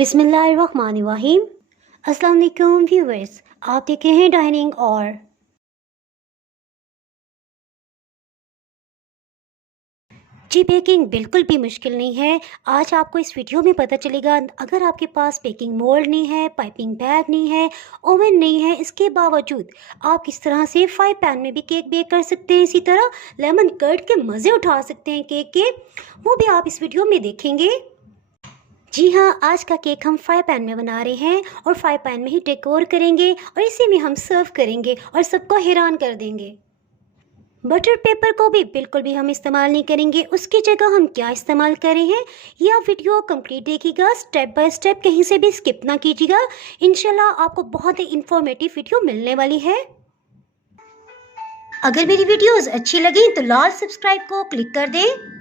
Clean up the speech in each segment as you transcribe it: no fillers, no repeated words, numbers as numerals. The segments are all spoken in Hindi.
बिस्मिल्लाहिर्रहमानिर्रहीम। अस्सलाम वालेकुम व्यूअर्स, आप देख रहे हैं डाइनिंग और जी बेकिंग बिल्कुल भी मुश्किल नहीं है। आज आपको इस वीडियो में पता चलेगा, अगर आपके पास बेकिंग मोल्ड नहीं है, पाइपिंग बैग नहीं है, ओवन नहीं है, इसके बावजूद आप किस तरह से फ्राई पैन में भी केक बेक कर सकते हैं। इसी तरह लेमन कर्ड के मज़े उठा सकते हैं केक के, वो भी आप इस वीडियो में देखेंगे। जी हाँ, आज का केक हम फ्राई पैन में बना रहे हैं और फ्राई पैन में ही डेकोर करेंगे और इसी में हम सर्व करेंगे और सबको हैरान कर देंगे। बटर पेपर को भी बिल्कुल भी हम इस्तेमाल नहीं करेंगे, उसकी जगह हम क्या इस्तेमाल कर रहे हैं ये आप वीडियो कंप्लीट देखिएगा, स्टेप बाय स्टेप, कहीं से भी स्किप ना कीजिएगा। इंशाल्लाह आपको बहुत ही इंफॉर्मेटिव वीडियो मिलने वाली है। अगर मेरी वीडियोस अच्छी लगी तो लाल सब्सक्राइब को क्लिक कर दें,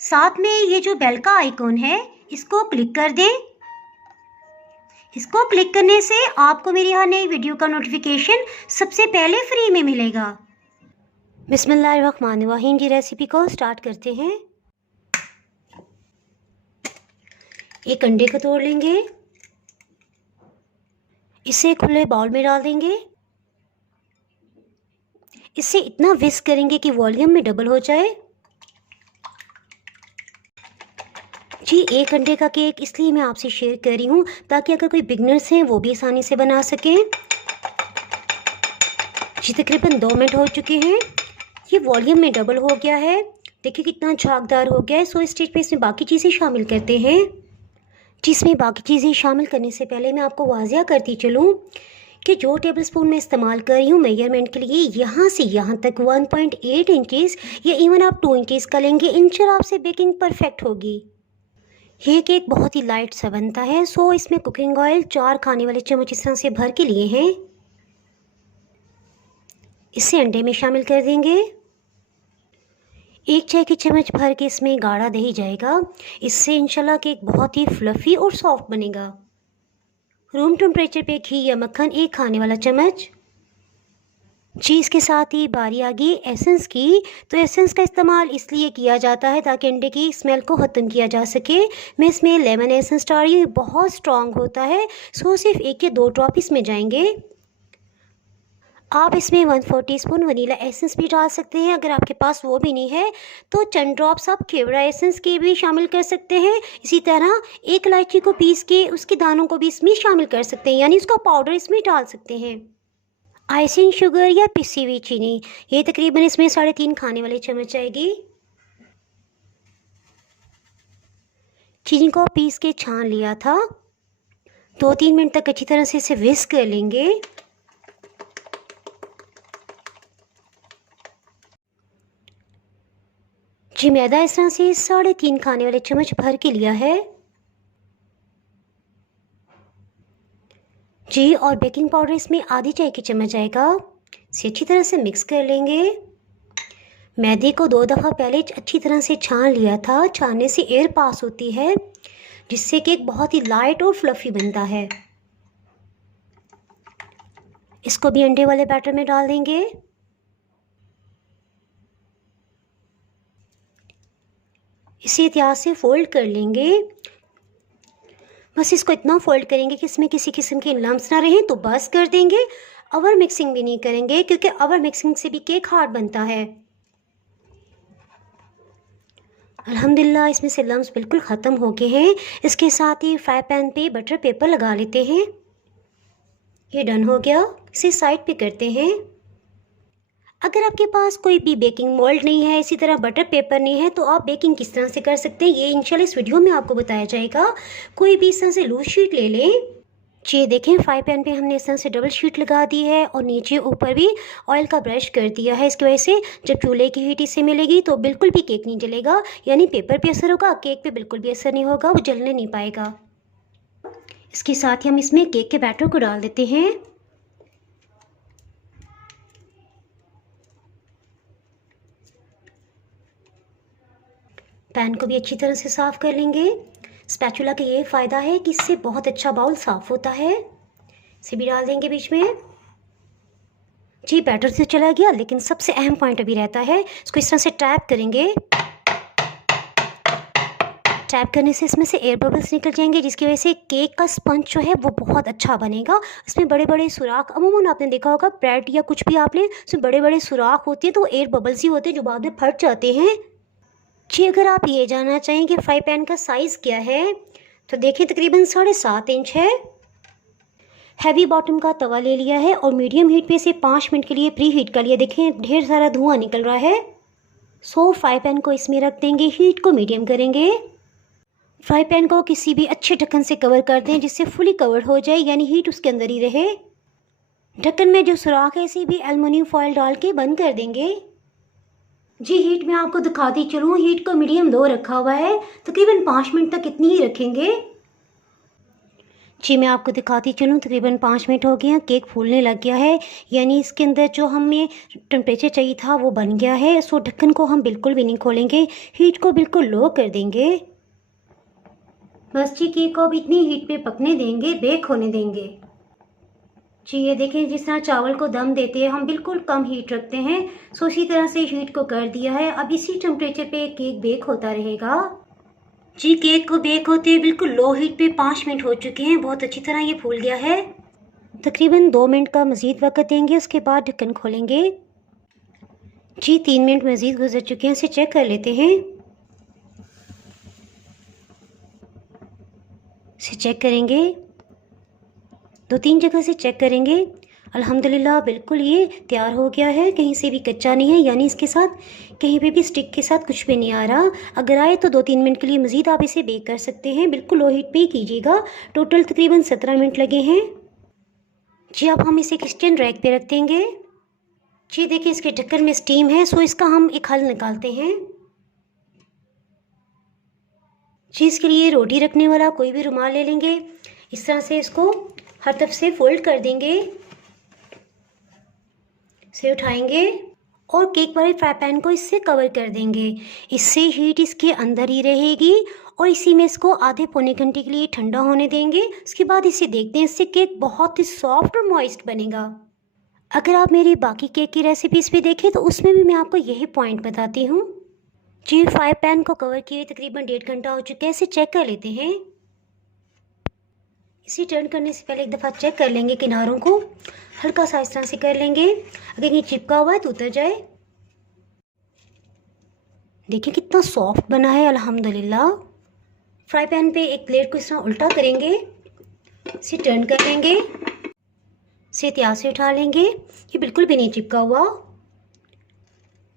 साथ में ये जो बेल का आइकॉन है इसको क्लिक कर दें। इसको क्लिक करने से आपको मेरी हर नई वीडियो का नोटिफिकेशन सबसे पहले फ्री में मिलेगा। बिस्मिल्लाहिर्रहमानिर्रहीम जी, रेसिपी को स्टार्ट करते हैं। एक अंडे को तोड़ लेंगे, इसे खुले बाउल में डाल देंगे। इसे इतना विस्क करेंगे कि वॉल्यूम में डबल हो जाए। जी, एक अंडे का केक इसलिए मैं आपसे शेयर कर रही हूँ ताकि अगर कोई बिगनर्स हैं वो भी आसानी से बना सकें। जी, तकरीबन 2 मिनट हो चुके हैं, ये वॉल्यूम में डबल हो गया है। देखिए कितना झागदार हो गया है। सो इस स्टेज पे इसमें बाकी चीज़ें शामिल करते हैं। जिसमें बाकी चीज़ें शामिल करने से पहले मैं आपको वाजिया करती चलूँ कि जो टेबल स्पून मैं इस्तेमाल कर रही हूँ मेजरमेंट के लिए, यहाँ से यहाँ तक 1.8 इंचज़ या इवन आप 2 इंचज़ का लेंगे, इंशाल्लाह आपसे बेकिंग परफेक्ट होगी। ये केक बहुत ही लाइट सा बनता है। सो इसमें कुकिंग ऑयल 4 खाने वाले चम्मच इस तरह से भर के लिए हैं। इसे अंडे में शामिल कर देंगे। 1 चाय की चम्मच भर के इसमें गाढ़ा दही जाएगा। इससे इंशाल्लाह केक बहुत ही फ्लफ़ी और सॉफ्ट बनेगा। रूम टेम्परेचर पे घी या मक्खन 1 खाने वाला चम्मच। जी, इसके साथ ही बारी आ गई एसेंस की। तो एसेंस का इस्तेमाल इसलिए किया जाता है ताकि अंडे की स्मेल को ख़त्म किया जा सके। मैं इसमें लेमन एसेंस डाल रही हूँ, बहुत स्ट्रॉन्ग होता है। सो सिर्फ 1 या 2 ड्रॉप इसमें जाएंगे। आप इसमें 1/4 टीस्पून वनीला एसेंस भी डाल सकते हैं। अगर आपके पास वो भी नहीं है तो चंद ड्रॉप्स आप केवड़ा एसेंस के भी शामिल कर सकते हैं। इसी तरह 1 इलायची को पीस के उसके दानों को भी इसमें शामिल कर सकते हैं, यानी उसका पाउडर इसमें डाल सकते हैं। आइसिंग शुगर या पिसी हुई चीनी, ये तकरीबन इसमें 3.5 खाने वाले चम्मच आएगी। चीनी को पीस के छान लिया था। 2-3 मिनट तक अच्छी तरह से इसे विस्क कर लेंगे। जी, मैदा इस तरह से 3.5 खाने वाले चम्मच भर के लिया है। जी, और बेकिंग पाउडर इसमें आधी चाय की चम्मच आएगा। इसे अच्छी तरह से मिक्स कर लेंगे। मैदे को 2 दफ़ा पहले अच्छी तरह से छान लिया था। छानने से एयर पास होती है, जिससे केक बहुत ही लाइट और फ्लफ़ी बनता है। इसको भी अंडे वाले बैटर में डाल देंगे। इसे एहतियात से फोल्ड कर लेंगे। बस इसको इतना फोल्ड करेंगे कि इसमें किसी किस्म के लम्स ना रहें, तो बस कर देंगे। ओवर मिक्सिंग भी नहीं करेंगे क्योंकि ओवर मिक्सिंग से भी केक हार्ड बनता है। अल्हम्दुलिल्लाह इसमें से लम्स बिल्कुल ख़त्म हो गए हैं। इसके साथ ही फ्राई पैन पे बटर पेपर लगा लेते हैं। ये डन हो गया, इसे साइड पे करते हैं। अगर आपके पास कोई भी बेकिंग मोल्ड नहीं है, इसी तरह बटर पेपर नहीं है, तो आप बेकिंग किस तरह से कर सकते हैं ये इंशाल्लाह इस वीडियो में आपको बताया जाएगा। कोई भी इस तरह से लूज शीट ले लें। जी देखें, फ्राई पैन पे हमने इस तरह से डबल शीट लगा दी है और नीचे ऊपर भी ऑयल का ब्रश कर दिया है। इसकी वजह से जब चूल्हे की हीट इससे मिलेगी तो बिल्कुल भी केक नहीं जलेगा, यानी पेपर पे असर होगा, केक पे बिल्कुल भी असर नहीं होगा, वो जलने नहीं पाएगा। इसके साथ ही हम इसमें केक के बैटर को डाल देते हैं। पैन को भी अच्छी तरह से साफ़ कर लेंगे। स्पैचुला का ये फ़ायदा है कि इससे बहुत अच्छा बाउल साफ़ होता है। इसे भी डाल देंगे बीच में। जी, बैटर से चला गया, लेकिन सबसे अहम पॉइंट अभी रहता है। इसको इस तरह से टैप करेंगे। टैप करने से इसमें से एयर बबल्स निकल जाएंगे, जिसकी वजह से केक का स्पंज जो है वो बहुत अच्छा बनेगा। इसमें बड़े बड़े सुराख, अमूमन आपने देखा होगा ब्रेड या कुछ भी आप लें, उसमें बड़े बड़े सुराख होते हैं, तो एयर बबल्स ही होते हैं जो बाद में फट जाते हैं। जी अगर आप ये जानना चाहें कि फ्राई पैन का साइज़ क्या है, तो देखिए तकरीबन 7.5 इंच है। हैवी बॉटम का तवा ले लिया है और मीडियम हीट पे से 5 मिनट के लिए प्री हीट कर लिया। देखें ढेर सारा धुआं निकल रहा है। फ्राई पैन को इसमें रख देंगे, हीट को मीडियम करेंगे। फ्राई पैन को किसी भी अच्छे ढक्कन से कवर कर दें जिससे फुली कवर्ड हो जाए, यानी हीट उसके अंदर ही रहे। ढक्कन में जो सुराख है इसे भी एल्युमिनियम फॉयल डाल के बंद कर देंगे। जी हीट में आपको दिखाती चलूँ, हीट को मीडियम 2 रखा हुआ है, तकरीबन 5 मिनट तक इतनी ही रखेंगे। जी मैं आपको दिखाती चलूँ, तकरीबन 5 मिनट हो गए हैं, केक फूलने लग गया है, यानी इसके अंदर जो हमें टेम्परेचर चाहिए था वो बन गया है। ढक्कन को हम बिल्कुल भी नहीं खोलेंगे, हीट को बिल्कुल लो कर देंगे। बस जी केक को अब इतनी हीट पे पकने देंगे, बेक होने देंगे। जी ये देखें जिस तरह चावल को दम देते हैं हम बिल्कुल कम हीट रखते हैं, उसी तरह से हीट को कर दिया है। अब इसी टेम्परेचर पे केक बेक होता रहेगा। जी केक को बेक होते बिल्कुल लो हीट पे 5 मिनट हो चुके हैं, बहुत अच्छी तरह ये फूल गया है। तकरीबन 2 मिनट का मज़ीद वक्त देंगे, उसके बाद ढक्कन खोलेंगे। जी 3 मिनट मज़ीद गुजर चुके हैं, इसे चेक कर लेते हैं। इसे चेक करेंगे, 2-3 जगह से चेक करेंगे। अल्हम्दुलिल्लाह बिल्कुल ये तैयार हो गया है, कहीं से भी कच्चा नहीं है, यानी इसके साथ कहीं पे भी स्टिक के साथ कुछ भी नहीं आ रहा। अगर आए तो 2-3 मिनट के लिए मज़ीद आप इसे बेक कर सकते हैं, बिल्कुल लो हीट पे ही कीजिएगा। टोटल तकरीबन 17 मिनट लगे हैं। जी अब हम इसे किचन रैक पे रख देंगे। जी देखिए इसके ढक्कन में स्टीम है, इसका हम एक हल निकालते हैं। जी इसके लिए रोटी रखने वाला कोई भी रुमाल ले लेंगे, इस तरह से इसको हर तरफ से फोल्ड कर देंगे, इसे उठाएंगे और केक वाले फ्राई पैन को इससे कवर कर देंगे। इससे हीट इसके अंदर ही रहेगी और इसी में इसको आधे पौने घंटे के लिए ठंडा होने देंगे। उसके बाद इसे देखते हैं, इससे केक बहुत ही सॉफ्ट और मॉइस्ट बनेगा। अगर आप मेरी बाकी केक की रेसिपीज़ भी देखें तो उसमें भी मैं आपको यही पॉइंट बताती हूँ। जी फ्राई पैन को कवर किए तकरीबन 1.5 घंटा हो चुका है, इसे चेक कर लेते हैं। इसे टर्न करने से पहले एक दफ़ा चेक कर लेंगे, किनारों को हल्का सा इस तरह से कर लेंगे, अगर ये चिपका हुआ है तो उतर जाए। देखिए कितना सॉफ्ट बना है अल्हम्दुलिल्लाह। फ्राई पैन पे एक प्लेट को इस तरह उल्टा करेंगे, इसे टर्न कर लेंगे, इसे एहतियात से उठा लेंगे, ये बिल्कुल भी नहीं चिपका हुआ।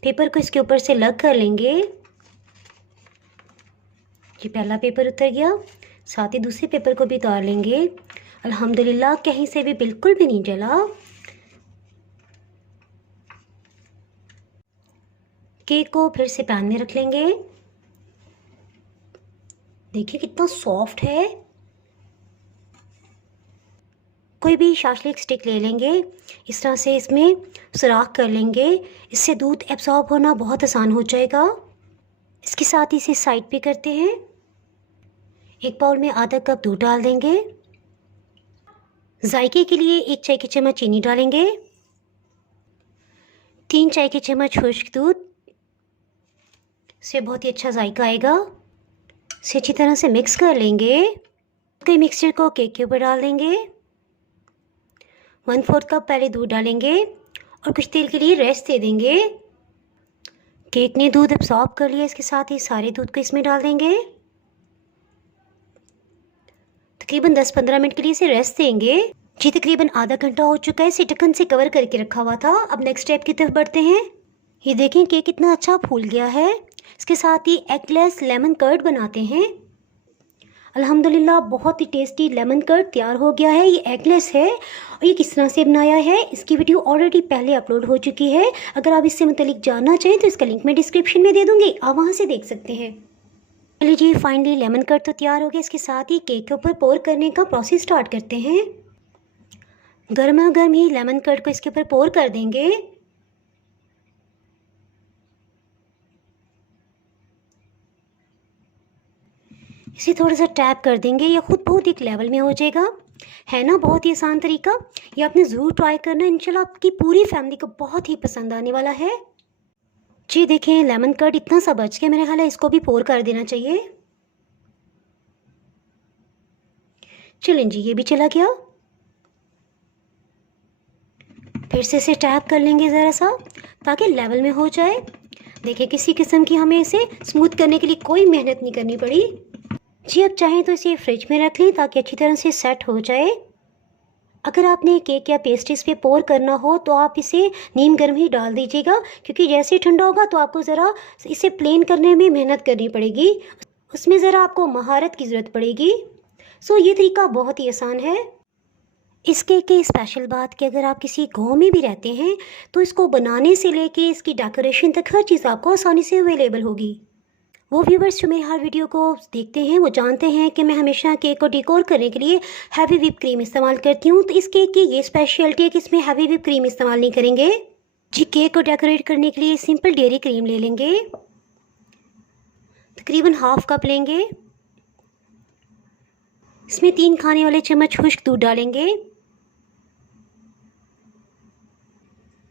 पेपर को इसके ऊपर से अलग कर लेंगे। ये पहला पेपर उतर गया, साथ ही दूसरे पेपर को भी उतार लेंगे। अल्हम्दुलिल्लाह कहीं से भी बिल्कुल भी नहीं जला। केक को फिर से पैन में रख लेंगे। देखिए कितना सॉफ्ट है। कोई भी शाशलिक स्टिक ले लेंगे, इस तरह से इसमें सुराख कर लेंगे, इससे दूध एब्जॉर्ब होना बहुत आसान हो जाएगा। इसके साथ ही इसे साइड पे करते हैं। एक बाउल में आधा कप दूध डाल देंगे। जायके के लिए 1 चाय की चम्मच चीनी डालेंगे, 3 चाय की चम्मच खुश्क दूध, इससे बहुत ही अच्छा जायका आएगा। इसे अच्छी तरह से मिक्स कर लेंगे। फिर मिक्सचर को केक के ऊपर डाल देंगे। 1/4 कप पहले दूध डालेंगे और कुछ देर के लिए रेस्ट दे देंगे। केक ने दूध एब्सॉर्ब कर लिया, इसके साथ ही सारे दूध को इसमें डाल देंगे। तकरीबन 10-15 मिनट के लिए इसे रेस्ट देंगे। जी तकरीबन आधा घंटा हो चुका है, इसे ढक्कन से कवर करके रखा हुआ था। अब नेक्स्ट स्टेप की तरफ बढ़ते हैं। ये देखें केक कितना अच्छा फूल गया है। इसके साथ ही एगलेस लेमन कर्ड बनाते हैं। अल्हम्दुलिल्लाह बहुत ही टेस्टी लेमन कर्ड तैयार हो गया है। ये एगलेस है और ये किस तरह से बनाया है इसकी वीडियो ऑलरेडी पहले अपलोड हो चुकी है। अगर आप इससे मुतालिक जानना चाहें तो इसका लिंक मैं डिस्क्रिप्शन में दे दूँगी, आप वहाँ से देख सकते हैं। चलिए जी फाइनली लेमन कर्ड तो तैयार हो गया। इसके साथ ही केक के ऊपर पोर करने का प्रोसेस स्टार्ट करते हैं। गर्मा गर्म ही लेमन कर्ड को इसके ऊपर पोर कर देंगे। इसे थोड़ा सा टैप कर देंगे, या खुद बहुत एक लेवल में हो जाएगा। है ना बहुत ही आसान तरीका, ये आपने ज़रूर ट्राई करना, इंशाल्लाह आपकी पूरी फैमिली को बहुत ही पसंद आने वाला है। जी देखें लेमन कर्ड इतना सा बच गया, मेरे ख्याल है इसको भी पोर कर देना चाहिए। चलें जी, ये भी चला गया। फिर से इसे टैप कर लेंगे ज़रा सा ताकि लेवल में हो जाए। देखिए किसी किस्म की हमें इसे स्मूथ करने के लिए कोई मेहनत नहीं करनी पड़ी जी। अब चाहें तो इसे फ्रिज में रख लें ताकि अच्छी तरह से सेट हो जाए। अगर आपने केक या पेस्ट्रीज पे पोर करना हो तो आप इसे नीम गर्म ही डाल दीजिएगा, क्योंकि जैसे ही ठंडा होगा तो आपको ज़रा इसे प्लेन करने में मेहनत करनी पड़ेगी, उसमें ज़रा आपको महारत की ज़रूरत पड़ेगी। सो ये तरीका बहुत ही आसान है। इस केक की स्पेशल बात कि अगर आप किसी गांव में भी रहते हैं तो इसको बनाने से लेके इसकी डेकोरेशन तक हर चीज़ आपको आसानी से अवेलेबल होगी। वो व्यूवर्स जो मेरे हर वीडियो को देखते हैं वो जानते हैं कि मैं हमेशा केक को डेकोर करने के लिए हैवी व्हिप क्रीम इस्तेमाल करती हूँ। तो इस केक की ये स्पेशलिटी है कि इसमें हैवी व्हिप क्रीम इस्तेमाल नहीं करेंगे जी। केक को डेकोरेट करने के लिए सिंपल डेयरी क्रीम ले लेंगे, तकरीबन हाफ कप लेंगे। इसमें 3 खाने वाले चम्मच खुश्क दूध डालेंगे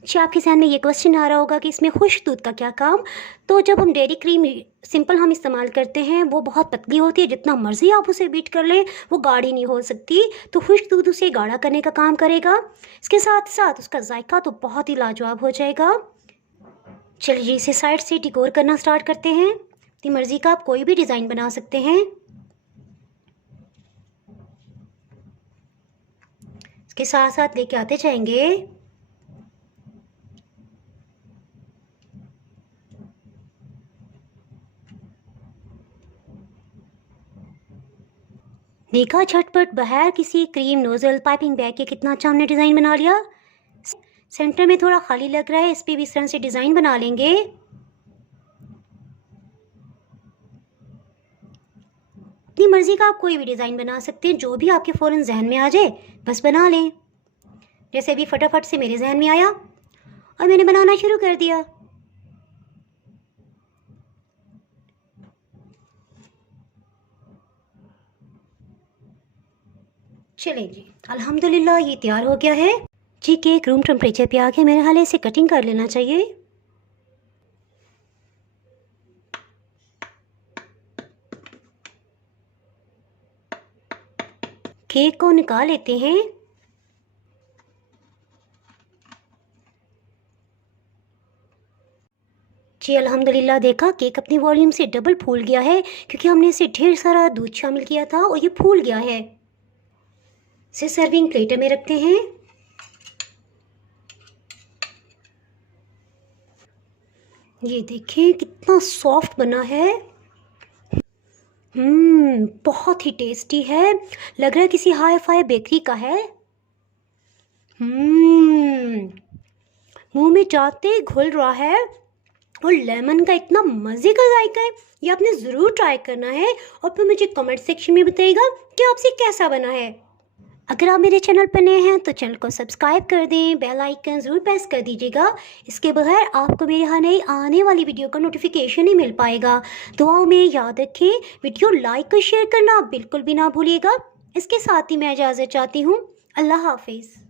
जी। आपके जहन में ये क्वेश्चन आ रहा होगा कि इसमें खुश्क दूध का क्या काम। तो जब हम डेयरी क्रीम सिंपल हम इस्तेमाल करते हैं वो बहुत पतली होती है, जितना मर्जी आप उसे बीट कर लें वो गाढ़ी नहीं हो सकती। तो खुश्क दूध उसे गाढ़ा करने का काम करेगा। इसके साथ साथ उसका जायका तो बहुत ही लाजवाब हो जाएगा। चलिए इसे साइड से डेकोर करना स्टार्ट करते हैं। अपनी मर्ज़ी का आप कोई भी डिज़ाइन बना सकते हैं। इसके साथ साथ लेके आते जाएंगे। देखा झटपट बगैर किसी क्रीम नोजल पाइपिंग बैग के कितना अच्छा हमने डिज़ाइन बना लिया। सेंटर में थोड़ा खाली लग रहा है, इस पर भी इस तरह से डिज़ाइन बना लेंगे। अपनी मर्ज़ी का आप कोई भी डिज़ाइन बना सकते हैं, जो भी आपके फ़ौरन जहन में आ जाए बस बना लें। जैसे अभी फटाफट से मेरे जहन में आया और मैंने बनाना शुरू कर दिया। चलें जी, अल्हम्दुलिल्लाह ये तैयार हो गया है जी। केक रूम टेम्परेचर पे आ गया, मेरे हाल इसे कटिंग कर लेना चाहिए। केक को निकाल लेते हैं। जी अल्हम्दुलिल्लाह देखा केक अपनी वॉल्यूम से डबल फूल गया है, क्योंकि हमने इसे ढेर सारा दूध शामिल किया था और ये फूल गया है। इसे सर्विंग प्लेट में रखते हैं। ये देखिए कितना सॉफ्ट बना है। बहुत ही टेस्टी है, लग रहा है किसी हाई फाई बेकरी का है। मुंह में जाते ही घुल रहा है और लेमन का इतना मज़े का जायका है। ये आपने ज़रूर ट्राई करना है और फिर मुझे कमेंट सेक्शन में बताइएगा कि आपसे कैसा बना है। अगर आप मेरे चैनल पर नए हैं तो चैनल को सब्सक्राइब कर दें, बेल आइकन ज़रूर प्रेस कर दीजिएगा। इसके बगैर आपको मेरे यहाँ नई आने वाली वीडियो का नोटिफिकेशन नहीं मिल पाएगा। दुआओं में याद रखें, वीडियो लाइक और शेयर करना बिल्कुल भी ना भूलिएगा। इसके साथ ही मैं इजाज़त चाहती हूँ। अल्लाह हाफिज़।